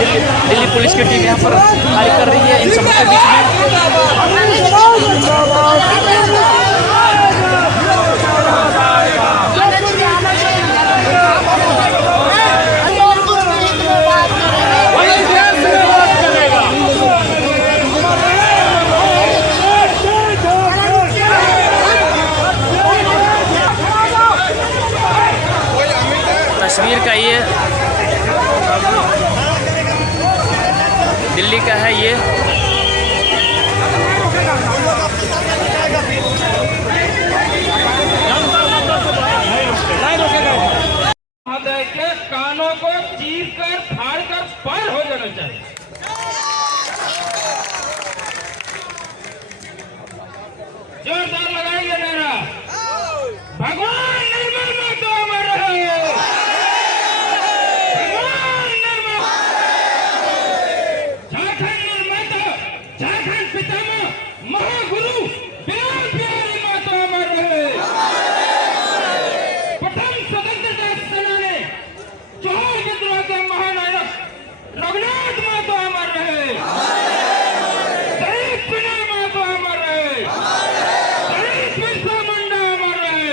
Delhi police की team यहाँ पर कार्य कर रही है इन सबों के बीच में। कश्मीर का ये दिल्ली का है ये महोदय के कानों को चीर कर फाड़ कर पार हो जाना चाहिए। जोरदार लगाएंगे नारा, भगवान निर्मल माता अमर रहे, भगवान निर्मल, झारखंड निर्माता, झारखंड पितामह महागुरु बिलाल बिहारी माता अमर रहे। प्रथम स्वतंत्रता सेनानी चौहान विद्रोह के महानायक रघुनाथ माता अमर रहे। शहीद विनय माता अमर रहे। शहीद बिरसा मुंडा अमर रहे।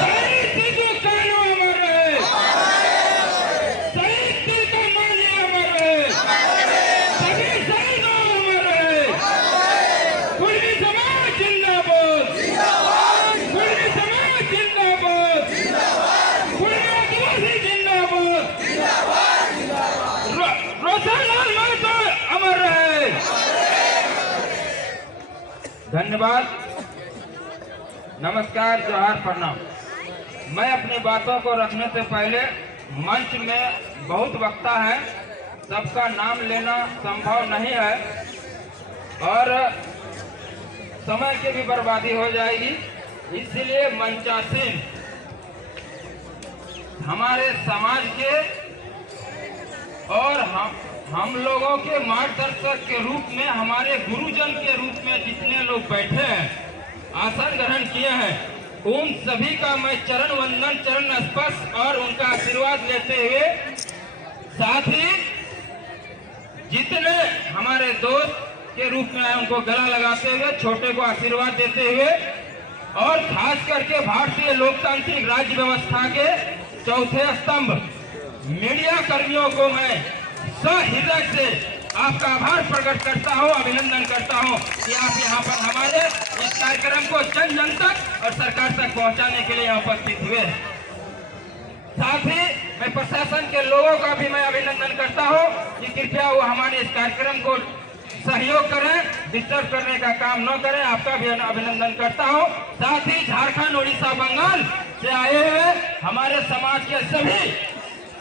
शहीद सिद्धू कान्हू अमर रहे। शहीद तिलका मांझी अमर रहे। सभी शहीदों अमर रहे। कुर्मी समाज जिंदाबाद, कुर्मी समाज जिंदाबाद, कुर्मी आदिवासी जिंदाबाद, रोशनलाल महतो अमर रहे। धन्यवाद, नमस्कार, जोहार, प्रणाम। मैं अपनी बातों को रखने से पहले मंच में बहुत वक्ता है, सबका नाम लेना संभव नहीं है और समय की भी बर्बादी हो जाएगी, इसलिए मंचासीन हमारे समाज के और हम लोगों के मार्गदर्शक के रूप में, हमारे गुरुजन के रूप में जितने लोग बैठे हैं, आसन ग्रहण किए हैं, उन सभी का मैं चरण वंदन, चरण स्पर्श और उनका आशीर्वाद लेते हुए, साथ ही जितने हमारे दोस्त के रूप में आए उनको गला लगाते हुए, छोटे को आशीर्वाद देते हुए और खास करके भारतीय लोकतांत्रिक राज्य व्यवस्था के चौथे स्तंभ मीडिया कर्मियों को मैं सहृदय से आपका आभार प्रकट करता हूं, अभिनंदन करता हूं कि आप यहां पर हमारे इस कार्यक्रम को जन जन तक और सरकार तक पहुंचाने के लिए यहाँ उपस्थित हुए। साथ ही मैं प्रशासन के लोगों का भी मैं अभिनंदन करता हूं कि कृपया वो हमारे इस कार्यक्रम को सहयोग करें, डिस्टर्ब करने का काम न करें, आपका भी अभिनंदन करता हूं। साथ ही झारखंड, उड़ीसा, बंगाल से आए हुए हमारे समाज के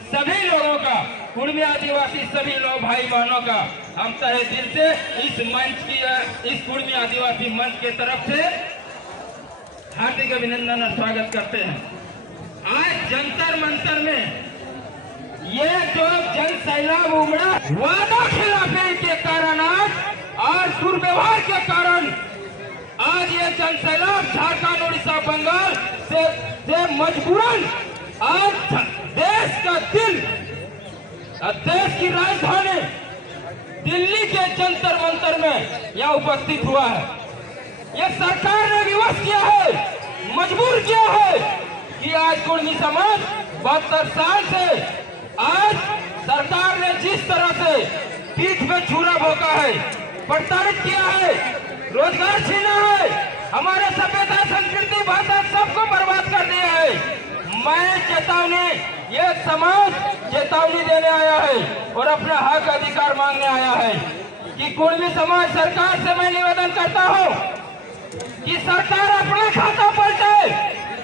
सभी लोगों का, कुर्मी आदिवासी सभी लोग भाई बहनों का हम तहे दिल से इस मंच की, इस कुर्मी आदिवासी मंच के तरफ से हार्दिक अभिनंदन और स्वागत करते हैं। आज जंतर मंतर में ये जो जन सैलाब उमड़ा, वादा खिलाफी के कारण और दुर्व्यवहार के कारण आज ये जन सैलाब झारखंड, उड़ीसा, बंगाल से मजबूरन आज देश का दिल, देश की राजधानी दिल्ली के जंतर मंतर में यह उपस्थित हुआ है। यह सरकार ने विवश किया है, मजबूर किया है कि आज कुर्मी समाज 72 साल से आज सरकार ने जिस तरह से पीठ में छुरा भोंका है, प्रताड़ित किया है, रोजगार छीना है, हमारे सभ्यता, संस्कृति, भाषा सबको बर्बाद कर दिया है। मैं चेतावनी, ये समाज चेतावनी देने आया है और अपना हक अधिकार मांगने आया है कि कुर्मी समाज सरकार से मैं निवेदन करता हूं कि सरकार अपना खाता पलटे,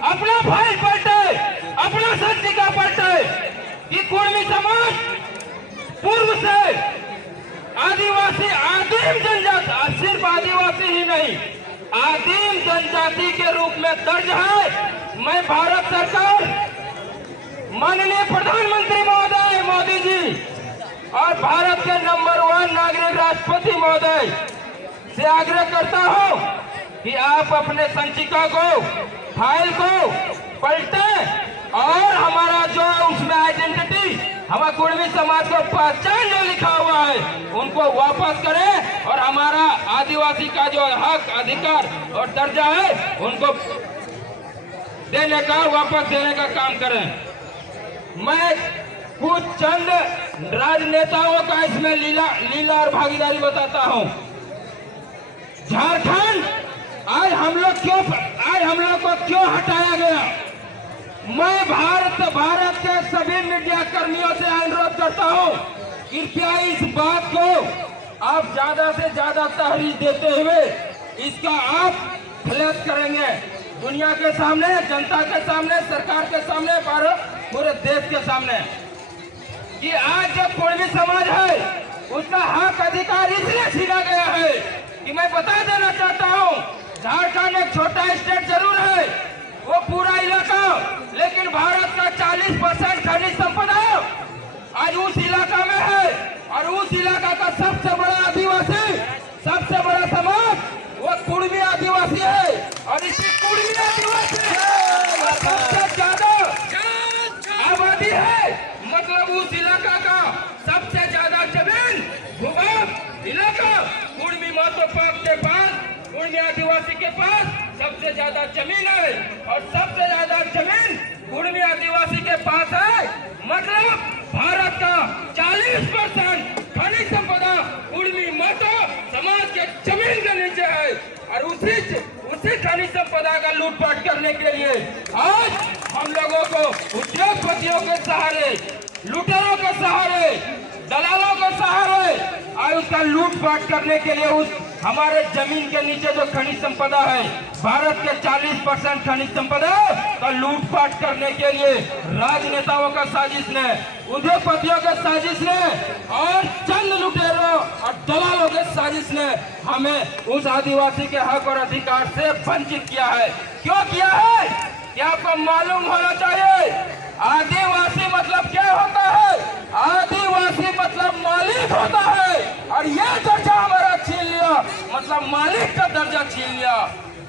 अपना फाइल पलटे, अपना संचिका पलटे कि कुर्मी समाज पूर्व से आदिवासी, आदिम जनजाति, सिर्फ आदिवासी ही नहीं, आदिम जनजाति के रूप में दर्ज है। मैं भारत सरकार, माननीय प्रधानमंत्री महोदय मोदी जी और भारत के नंबर 1 नागरिक राष्ट्रपति महोदय से आग्रह करता हूं कि आप अपने संचिका को, फाइल को पलटें और हमारा जो उसमें आइडेंटिटी हमारे कुर्मी समाज को पहचान जो लिखा हुआ है उनको वापस करें और हमारा आदिवासी का जो हक अधिकार और दर्जा है उनको देने का वापस देने का काम करें। मैं कुछ चंद राजनेताओं का इसमें लीला और भागीदारी बताता हूं। झारखंड आज हम लोग को क्यों हटाया गया? मैं भारत के सभी मीडिया कर्मियों से अनुरोध करता हूं, कृपया इस बात को आप ज्यादा से ज्यादा तहरीर देते हुए इसका आप फ्लैश करेंगे दुनिया के सामने, जनता के सामने, सरकार के सामने, पूरे देश के सामने कि आज जो कुर्मी समाज है उसका हक अधिकार इसलिए छीना गया है कि मैं बता देना चाहता हूं, झारखंड एक छोटा स्टेट जरूर है, वो पूरा इलाका, लेकिन भारत का 40% खनिज संपदा आज उस इलाका में है और उस इलाका का सबसे बड़ा आदिवासी, सबसे बड़ा समाज वो कुर्मी आदिवासी है और इसी कुर्मी आदिवासी सबसे ज्यादा आबादी है, मतलब उस इलाका का सबसे ज्यादा जमीन भूभाग इलाका कुर्मी महतो के पास, कुर्मी आदिवासी के पास सबसे ज्यादा जमीन है और सबसे ज्यादा जमीन कुर्मी आदिवासी के पास है, मतलब भारत का 40% खनिज संपदा कुर्मी महतो समाज के जमीन के नीचे है और उसी खनिज संपदा का लूटपाट करने के लिए आज हम लोगों को उद्योगपतियों के सहारे, लुटेरों के सहारे, दलालों के सहारे और उसका लूटपाट करने के लिए उस हमारे जमीन के नीचे जो खनिज संपदा है, भारत के 40% खनिज संपदा का लूटपाट करने के लिए राजनेताओं का साजिश ने, उद्योगपतियों के साजिश ने और चंद लुटेरों और दलालों के साजिश ने हमें उस आदिवासी के हक और अधिकार से वंचित किया है। क्यों किया है? क्या आपको मालूम होना चाहिए आदिवासी मतलब क्या होता है? आदिवासी मतलब मालिक होता है और यह दर्जा हमारा छीन लिया, मतलब मालिक का दर्जा छीन लिया।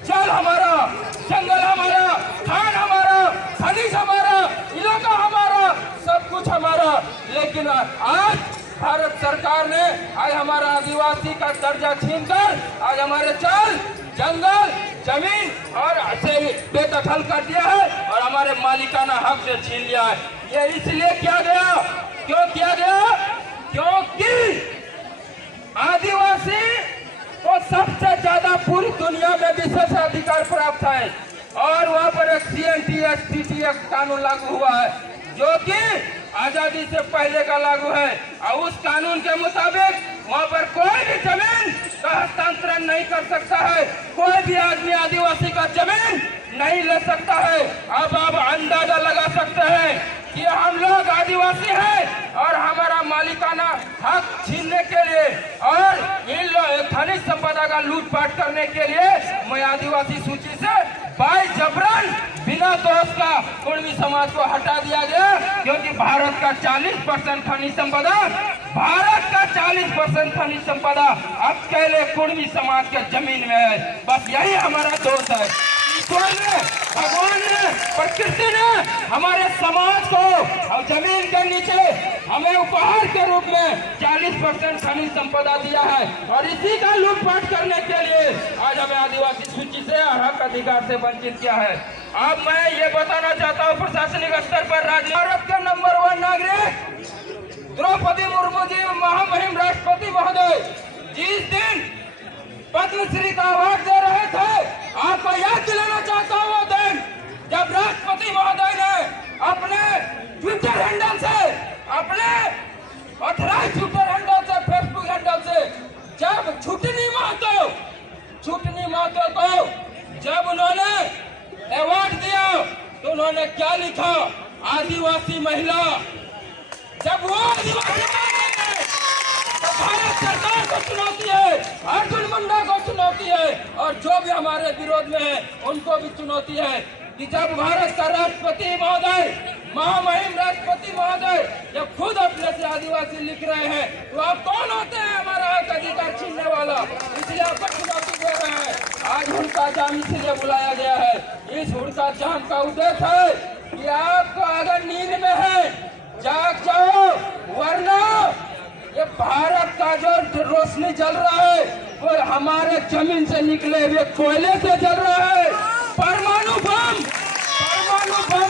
जल हमारा, जंगल हमारा, खान हमारा, खनिज हमारा, इलाका हमारा, सब कुछ हमारा, लेकिन आज भारत सरकार ने आज हमारा आदिवासी का दर्जा छीनकर आज हमारे जल, जंगल, जमीन और से बेदखल कर दिया है और हमारे मालिकाना हक से छीन लिया है। ये इसलिए किया गया, क्यों किया गया? क्योंकि आदिवासी को सबसे ज्यादा पूरी दुनिया में विशेष अधिकार प्राप्त है और वहाँ पर एक CNTS कानून लागू हुआ है जो कि आजादी से पहले का लागू है और उस कानून के मुताबिक वहाँ पर कोई भी जमीन का हस्तांतरण नहीं कर सकता है, कोई भी आदमी आदिवासी का जमीन नहीं ले सकता है। अब आप अंदाजा लगा सकते हैं कि हम लोग आदिवासी हैं और हमारा मालिकाना हक छीनने के लिए और इन खनिज संपदा का लूटपाट करने के लिए मैं आदिवासी सूची से बाई जबरन बिना दोष का कुर्मी समाज को हटा दिया गया, क्योंकि भारत का 40% खनिज संपदा, भारत का 40% खनिज संपदा अकेले कुर्मी समाज के जमीन में है। बस यही हमारा दोष है। ईश्वर ने, भगवान ने, प्रकृति ने हमारे समाज को और जमीन के नीचे हमें उपहार के रूप में 40% खनिज संपदा दिया है और इसी का लूटपाट करने के लिए आज हमें आदिवासी सूची से हक अधिकार से वंचित किया है। अब मैं ये बताना चाहता हूँ प्रशासनिक स्तर पर भारत के नंबर 1 नागरिक द्रौपदी मुर्मू जी महामहिम राष्ट्रपति महोदय जिस दिन पद्मश्री का अवार्ड दे रहे थे, आपको याद दिलाना चाहता हूँ वो दिन जब राष्ट्रपति महोदय ने अपने ट्विटर हैंडल से, अपने ऑथराइज्ड ट्विटर हैंडल से, फेसबुक हैंडल से जब छुटनी महतो को जब उन्होंने अवार्ड दिया तो उन्होंने क्या लिखा? आदिवासी महिला। जब वो आदिवासी तो भारत सरकार को चुनौती है, अर्जुन मुंडा को चुनौती है और जो भी हमारे विरोध में है उनको भी चुनौती है कि जब भारत का राष्ट्रपति महोदय, महामहिम राष्ट्रपति महोदय जब खुद अपने से आदिवासी लिख रहे हैं तो आप कौन होते हैं हमारा हक अधिकार छीनने वाला? इसलिए आपको चुनौती दे रहे हैं। आज हुड़का जाम इसलिए बुलाया गया है। इस हुड़का जाम का उद्देश्य है कि आपको अगर नींद में है, जाग जाओ, वरना ये भारत का जो रोशनी जल रहा है वो हमारे जमीन से निकले हुए कोयले से जल रहा है। परमाणु बम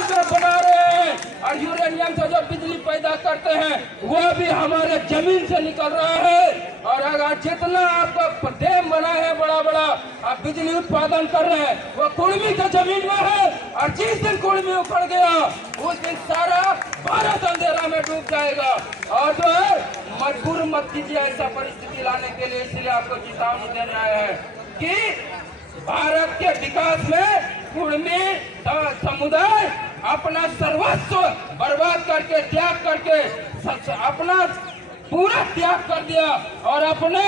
जो बना रहे हैं और यूरेनियम से जो बिजली पैदा करते हैं वो भी हमारे जमीन से निकल रहा है। और अगर जितना आपका डैम बना है बड़ा बड़ा, आप बिजली उत्पादन कर रहे हैं, वो कुर्मी के जमीन में है। और जिस दिन कुर्मी उखड़ गया उस दिन सारा भारत अंधेरा में डूब जाएगा। और जो है मजबूर मत कीजिए ऐसा परिस्थिति लाने के लिए, इसलिए आपको चेतावनी देने आए हैं कि भारत के विकास में कुर्मी समुदाय अपना सर्वस्व बर्बाद करके, त्याग करके, अपना पूरा त्याग कर दिया और अपने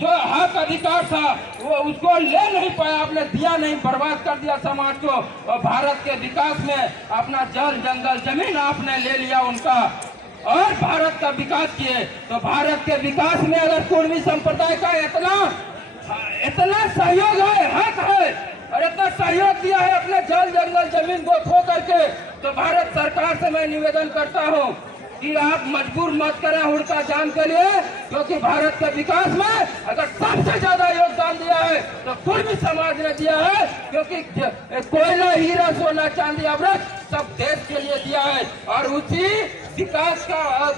जो हक अधिकार था वो उसको ले नहीं पाया, आपने दिया नहीं, बर्बाद कर दिया समाज को। और भारत के विकास में अपना जल जंगल जमीन आपने ले लिया उनका और भारत का विकास किए। तो भारत के विकास में अगर कुर्मी संप्रदाय का इतना सहयोग है, हक है और इतना सहयोग दिया है अपने जल जंगल जमीन को खो करके, तो भारत सरकार से मैं निवेदन करता हूँ कि आप मजबूर मत करें हुड़का जान के लिए, क्योंकि भारत के विकास में अगर सबसे ज्यादा योगदान दिया है तो कुर्मी समाज ने दिया है, क्योंकि कोयला, हीरा, सोना, चांदी, अमृत सब देश के लिए दिया है। और उसी विकास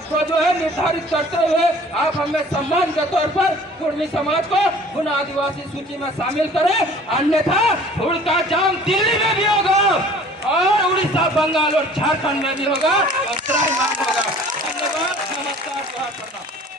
को जो है निर्धारित करते हुए आप हमें सम्मान के तौर पर कुर्मी समाज को पुनः आदिवासी सूची में शामिल करें, अन्यथा हुड़का जाम दिल्ली में भी होगा और उड़ीसा, बंगाल और झारखंड में भी होगा और त्राहिमाम होगा। धन्यवाद, नमस्कार, जोहार प्रणाम।